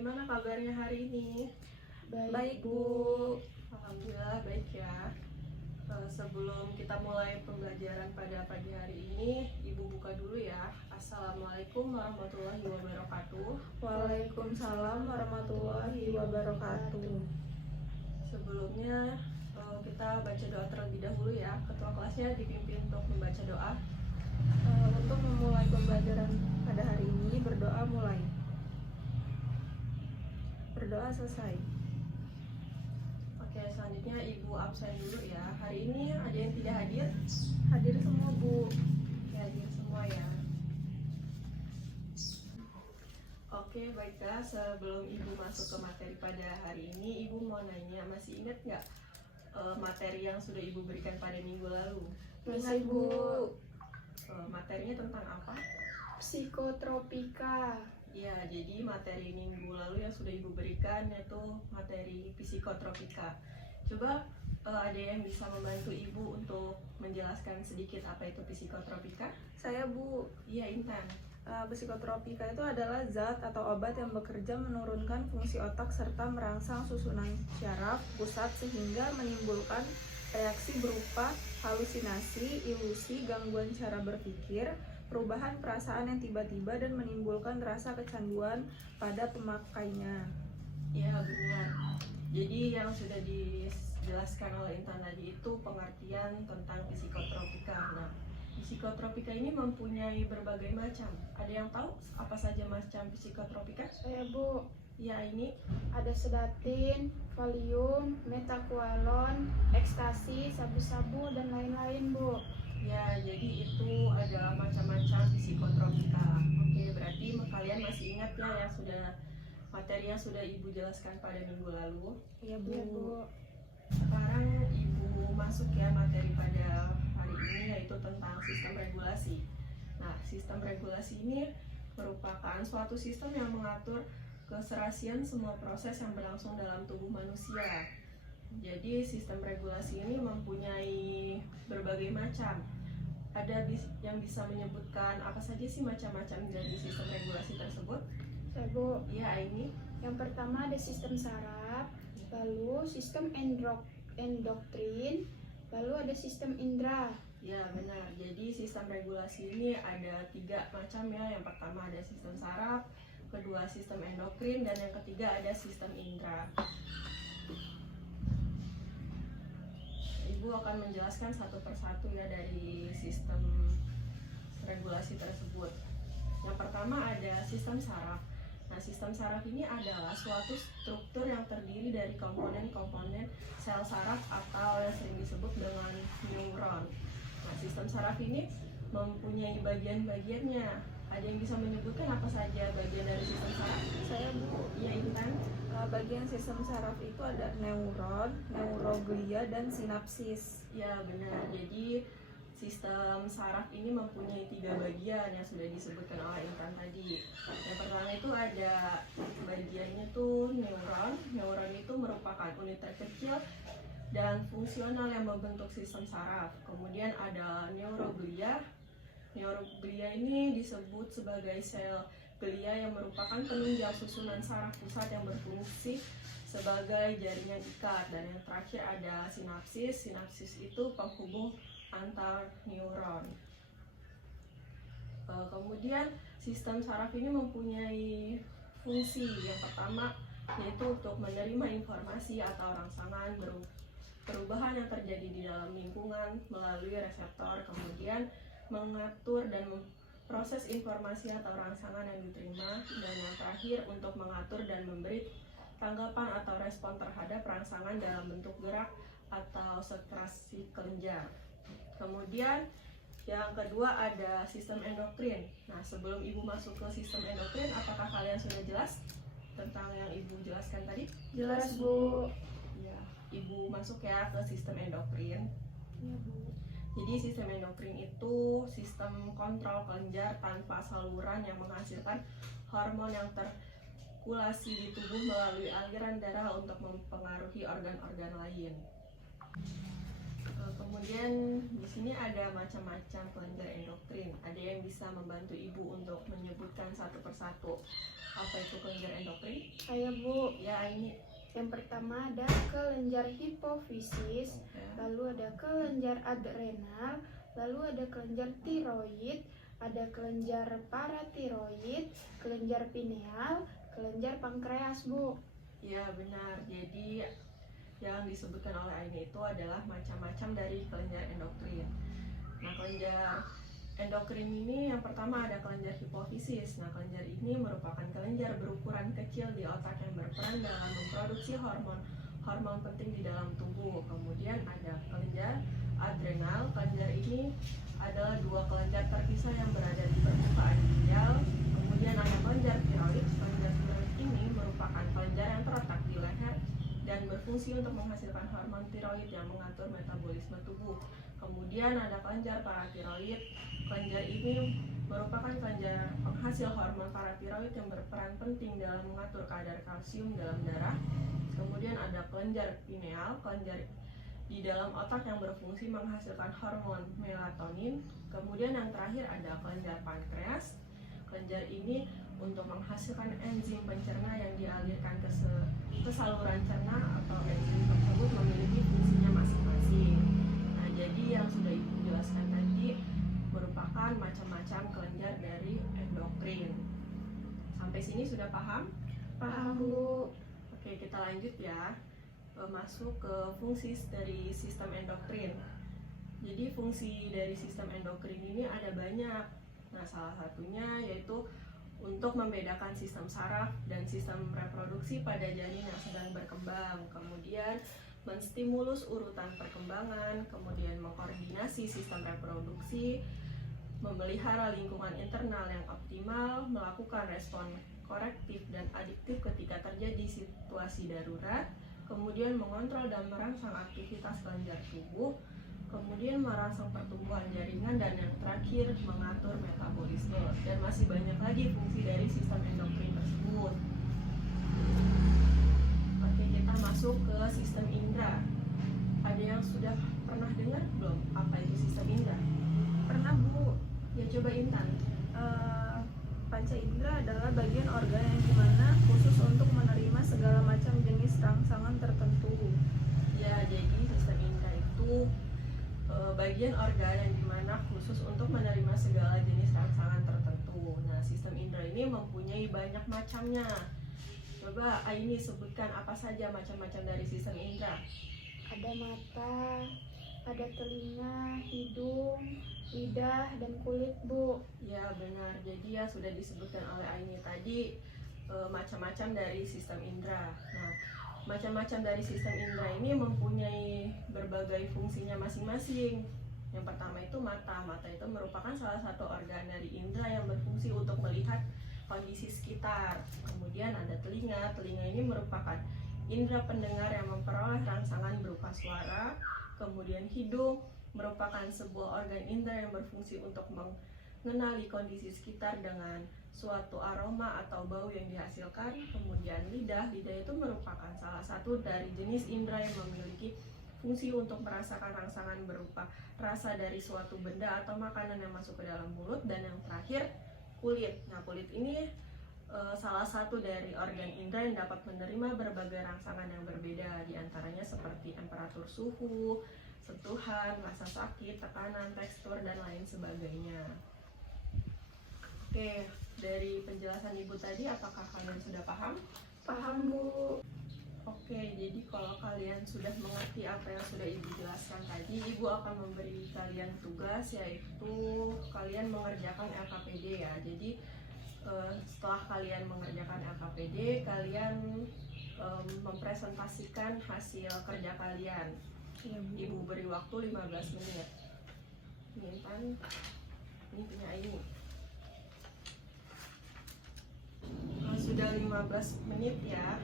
bagaimana kabarnya hari ini? Baik, Bu. Alhamdulillah baik ya. Sebelum kita mulai pembelajaran pada pagi hari ini, Ibu buka dulu ya. Assalamualaikum warahmatullahi wabarakatuh. Waalaikumsalam warahmatullahi wabarakatuh. Sebelumnya kita baca doa terlebih dahulu ya. Ketua kelasnya dipimpin untuk membaca doa. Untuk memulai pembelajaran pada hari ini, berdoa mulai. Berdoa selesai. Oke, selanjutnya Ibu absen dulu ya. Hari ini ada yang tidak hadir? Hadir semua, Bu. Ya, hadir semua ya. Oke, baiklah. Sebelum Ibu masuk ke materi pada hari ini, Ibu mau nanya, masih ingat nggak materi yang sudah Ibu berikan pada minggu lalu? Ingat, Bu. Materinya tentang apa? Psikotropika. Ya, jadi materi minggu lalu yang sudah Ibu berikan yaitu materi psikotropika. Coba ada yang bisa membantu Ibu untuk menjelaskan sedikit apa itu psikotropika? Saya, Bu. Iya, Intan. Psikotropika itu adalah zat atau obat yang bekerja menurunkan fungsi otak serta merangsang susunan syaraf pusat sehingga menimbulkan reaksi berupa halusinasi, ilusi, gangguan cara berpikir, perubahan perasaan yang tiba-tiba dan menimbulkan rasa kecanduan pada pemakainya. Ya, benar. Jadi yang sudah dijelaskan oleh Intan tadi itu pengertian tentang psikotropika. Nah, psikotropika ini mempunyai berbagai macam. Ada yang tahu apa saja macam psikotropika? Saya, Bu. Ya, ini Ada sedatin, valium, metakualon, ekstasi, sabu-sabu, dan lain-lain, Bu. ya, jadi itu adalah macam-macam psikotropika. Oke, berarti kalian masih ingat ya yang sudah materi yang sudah Ibu jelaskan pada minggu lalu. Iya, Bu. Sekarang Ibu masuk ya materi pada hari ini yaitu tentang sistem regulasi. Nah, sistem regulasi ini merupakan suatu sistem yang mengatur keserasian semua proses yang berlangsung dalam tubuh manusia. Jadi sistem regulasi ini mempunyai berbagai macam. Ada yang bisa menyebutkan apa saja sih macam-macam dari sistem regulasi tersebut? Saya, Bu. Ya, ini. Yang pertama ada sistem saraf, lalu sistem endokrin, lalu ada sistem indera. Ya, benar. Jadi sistem regulasi ini ada 3 macam ya. Yang pertama ada sistem saraf, kedua sistem endokrin, dan yang ketiga ada sistem indera. Ibu akan menjelaskan satu persatu ya dari sistem regulasi tersebut. Yang pertama ada sistem saraf. Nah, sistem saraf ini adalah suatu struktur yang terdiri dari komponen-komponen sel saraf atau yang sering disebut dengan neuron. Nah, sistem saraf ini mempunyai bagian-bagiannya. Ada yang bisa menyebutkan apa saja bagian dari sistem saraf? Saya, Bu. Ya, Intan. Bagian sistem saraf itu ada neuron, neuroglia, dan sinapsis. Ya, benar. Jadi sistem saraf ini mempunyai 3 bagian yang sudah disebutkan oleh Intan tadi. Yang pertama itu ada bagiannya tuh neuron. Neuron itu merupakan unit terkecil dan fungsional yang membentuk sistem saraf. Kemudian ada neuroglia. Neuroglia ini disebut sebagai sel glia yang merupakan penunjang susunan saraf pusat yang berfungsi sebagai jaringan ikat. Dan yang terakhir ada sinapsis. Sinapsis itu penghubung antar neuron. Kemudian sistem saraf ini mempunyai fungsi yang pertama yaitu untuk menerima informasi atau rangsangan perubahan yang terjadi di dalam lingkungan melalui reseptor, kemudian mengatur dan proses informasi atau rangsangan yang diterima, dan yang terakhir untuk mengatur dan memberi tanggapan atau respon terhadap rangsangan dalam bentuk gerak atau sekresi kelenjar. Kemudian yang kedua ada sistem endokrin. Nah, sebelum Ibu masuk ke sistem endokrin, apakah kalian sudah jelas tentang yang Ibu jelaskan tadi? Jelas, Bu. Ya, Ibu masuk ya ke sistem endokrin. Iya, Bu. Jadi sistem endokrin itu sistem kontrol kelenjar tanpa saluran yang menghasilkan hormon yang terkulasi di tubuh melalui aliran darah untuk mempengaruhi organ-organ lain. Kemudian di sini ada macam-macam kelenjar endokrin. Ada yang bisa membantu ibu untuk menyebutkan satu persatu. Apa itu kelenjar endokrin? Saya Bu, Ya, ini. yang pertama ada kelenjar hipofisis, Oke. lalu ada kelenjar adrenal, lalu ada kelenjar tiroid, ada kelenjar paratiroid, kelenjar pineal, kelenjar pankreas Bu. Ya, benar. Jadi yang disebutkan oleh Aini itu adalah macam-macam dari kelenjar endokrin. Nah, kelenjar endokrin ini yang pertama ada kelenjar hipofisis. Nah, kelenjar ini merupakan kelenjar berukuran kecil di otak yang berperan dalam memproduksi hormon penting di dalam tubuh. Kemudian ada kelenjar adrenal. Kelenjar ini adalah dua kelenjar terpisah yang berada di permukaan ginjal. Kemudian ada kelenjar tiroid. Kelenjar tiroid ini merupakan kelenjar yang terletak di leher dan berfungsi untuk menghasilkan hormon tiroid yang mengatur metabolisme tubuh. Kemudian ada kelenjar paratiroid. Kelenjar ini merupakan kelenjar penghasil hormon paratiroid yang berperan penting dalam mengatur kadar kalsium dalam darah. Kemudian ada kelenjar pineal, kelenjar di dalam otak yang berfungsi menghasilkan hormon melatonin. Kemudian yang terakhir ada kelenjar pankreas. Kelenjar ini untuk menghasilkan enzim pencerna yang dialirkan ke saluran cerna, atau enzim tersebut memiliki fungsinya masing-masing. Nah, jadi yang sudah Ibu jelaskan tadi merupakan macam-macam kelenjar dari endokrin. Sampai sini sudah paham? Paham Bu. Oke, kita lanjut ya. Masuk ke fungsi dari sistem endokrin. Jadi fungsi dari sistem endokrin ini ada banyak. Nah, salah satunya yaitu untuk membedakan sistem saraf dan sistem reproduksi pada janin yang sedang berkembang. Kemudian menstimulus urutan perkembangan, kemudian mengkoordinasi sistem reproduksi, memelihara lingkungan internal yang optimal, melakukan respon korektif dan adiktif ketika terjadi situasi darurat, kemudian mengontrol dan merangsang aktivitas kelenjar tubuh, kemudian merangsang pertumbuhan jaringan, dan yang terakhir mengatur metabolisme. Dan masih banyak lagi fungsi dari sistem endokrin tersebut. Oke, kita masuk ke sistem indera. Ada yang sudah pernah dengar belum apa itu sistem indera? Pernah Bu. Ya, coba Intan. Panca indera adalah bagian organ yang dimana khusus untuk menerima segala macam jenis rangsangan tertentu. Ya, jadi sistem indera itu bagian organ yang dimana khusus untuk menerima segala jenis rangsangan tertentu. Nah, sistem indera ini mempunyai banyak macamnya. Coba Aini sebutkan apa saja macam-macam dari sistem indera. Ada mata, ada telinga, hidung, lidah, dan kulit Bu. Ya, benar. Jadi ya sudah disebutkan oleh Aini tadi macam-macam dari sistem indera. Nah, macam-macam dari sistem indera ini mempunyai berbagai fungsinya masing-masing. Yang pertama itu mata. Mata itu merupakan salah satu organ dari indera yang berfungsi untuk melihat kondisi sekitar. Kemudian ada telinga. Telinga ini merupakan indera pendengar yang memperoleh rangsangan berupa suara. Kemudian hidung merupakan sebuah organ indera yang berfungsi untuk mengenali kondisi sekitar dengan suatu aroma atau bau yang dihasilkan. Kemudian lidah itu merupakan salah satu dari jenis indera yang memiliki fungsi untuk merasakan rangsangan berupa rasa dari suatu benda atau makanan yang masuk ke dalam mulut. Dan yang terakhir kulit. Nah, kulit ini salah satu dari organ indera yang dapat menerima berbagai rangsangan yang berbeda, diantaranya seperti temperatur suhu, sentuhan, rasa sakit, tekanan, tekstur, dan lain sebagainya. Oke, dari penjelasan Ibu tadi, apakah kalian sudah paham? Paham Bu. Oke, jadi kalau kalian sudah mengerti apa yang sudah Ibu jelaskan tadi, Ibu akan memberi kalian tugas, yaitu kalian mengerjakan LKPD ya. Jadi setelah kalian mengerjakan LKPD, kalian mempresentasikan hasil kerja kalian. Ibu beri waktu 15 menit. Intan, ini punya ini. Sudah 15 menit ya.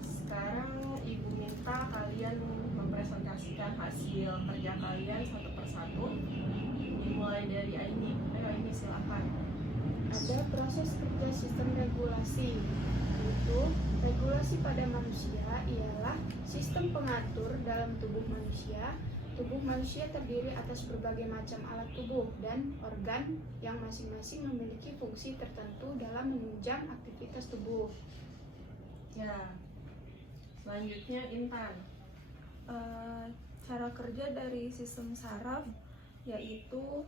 Sekarang Ibu minta kalian mempresentasikan hasil kerja kalian satu persatu. Dimulai dari Aini. Ayo Aini, silakan. Ada proses kerja sistem regulasi, yaitu Regulasi pada manusia ialah sistem pengatur dalam tubuh manusia. Tubuh manusia terdiri atas berbagai macam alat tubuh dan organ yang masing-masing memiliki fungsi tertentu dalam menunjang aktivitas tubuh. Ya, selanjutnya Intan. Cara kerja dari sistem saraf yaitu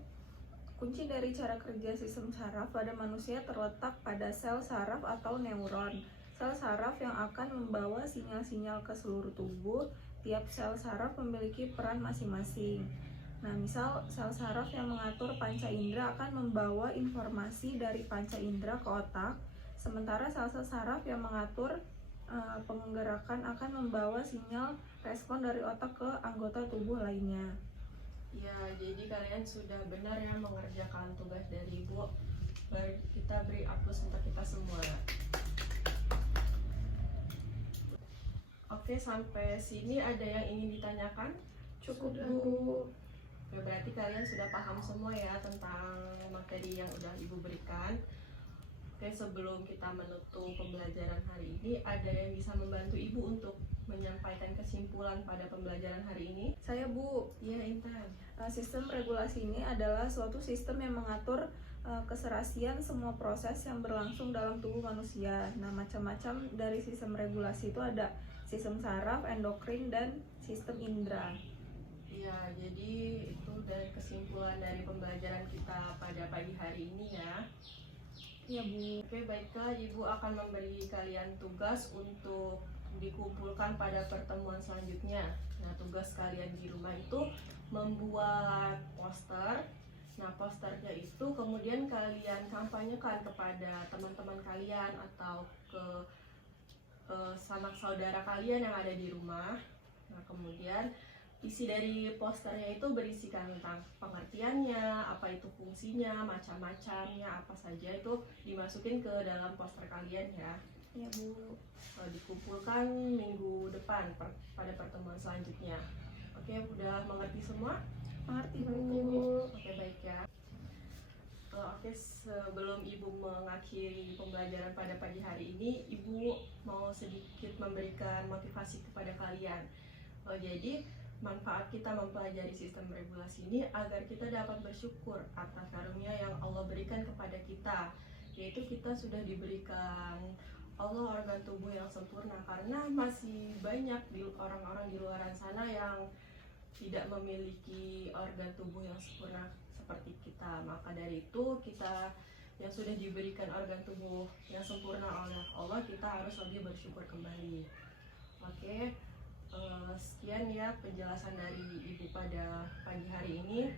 kunci dari cara kerja sistem saraf pada manusia terletak pada sel saraf atau neuron. Sel saraf yang akan membawa sinyal-sinyal ke seluruh tubuh. Tiap sel saraf memiliki peran masing-masing. Nah, misal sel saraf yang mengatur panca indera akan membawa informasi dari panca indera ke otak, sementara sel-sel saraf yang mengatur penggerakan akan membawa sinyal respon dari otak ke anggota tubuh lainnya. Ya, jadi kalian sudah benar ya mengerjakan tugas dari Ibu. Kita beri aplaus untuk kita semua. Oke, sampai sini ada yang ingin ditanyakan? Cukup, Sudah, Bu. Oke, berarti kalian sudah paham semua ya tentang materi yang udah Ibu berikan. Oke, sebelum kita menutup pembelajaran hari ini, ada yang bisa membantu Ibu untuk menyampaikan kesimpulan pada pembelajaran hari ini? Saya, Bu. Iya, Intan. Sistem regulasi ini adalah suatu sistem yang mengatur keserasian semua proses yang berlangsung dalam tubuh manusia. Nah, macam-macam dari sistem regulasi itu ada sistem saraf, endokrin, dan sistem indera. Ya, jadi itu dari kesimpulan dari pembelajaran kita pada pagi hari ini ya. Iya, Bu. Oke, baiklah, Ibu akan memberi kalian tugas untuk dikumpulkan pada pertemuan selanjutnya. Nah, tugas kalian di rumah itu membuat poster. Nah, posternya itu kemudian kalian kampanyekan kepada teman-teman kalian atau ke sanak saudara kalian yang ada di rumah. Nah, kemudian isi dari posternya itu berisikan tentang pengertiannya, apa itu fungsinya, macam-macamnya, apa saja itu dimasukin ke dalam poster kalian ya. Iya, Bu. Dikumpulkan minggu depan pada pertemuan selanjutnya. Oke, udah mengerti semua? Mengerti, Bu. Bu. Oke, baik ya. Oke, sebelum Ibu mengakhiri pembelajaran pada pagi hari ini, Ibu mau sedikit memberikan motivasi kepada kalian. Jadi, manfaat kita mempelajari sistem regulasi ini agar kita dapat bersyukur atas karunia yang Allah berikan kepada kita, yaitu kita sudah diberikan Allah organ tubuh yang sempurna, karena masih banyak orang-orang di luar sana yang tidak memiliki organ tubuh yang sempurna seperti kita. Maka dari itu kita yang sudah diberikan organ tubuh yang sempurna oleh Allah, kita harus lebih bersyukur kembali. Oke, sekian ya penjelasan dari Ibu pada pagi hari ini.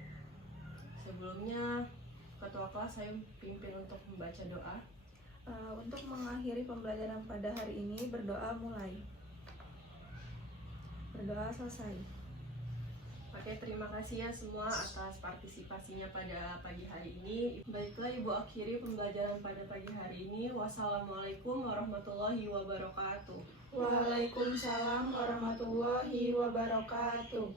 Sebelumnya ketua kelas saya pimpin untuk membaca doa. Untuk mengakhiri pembelajaran pada hari ini, berdoa mulai. Berdoa selesai. Oke, terima kasih ya semua atas partisipasinya pada pagi hari ini. Baiklah, Ibu akhiri pembelajaran pada pagi hari ini. Wassalamualaikum warahmatullahi wabarakatuh. Waalaikumsalam warahmatullahi wabarakatuh.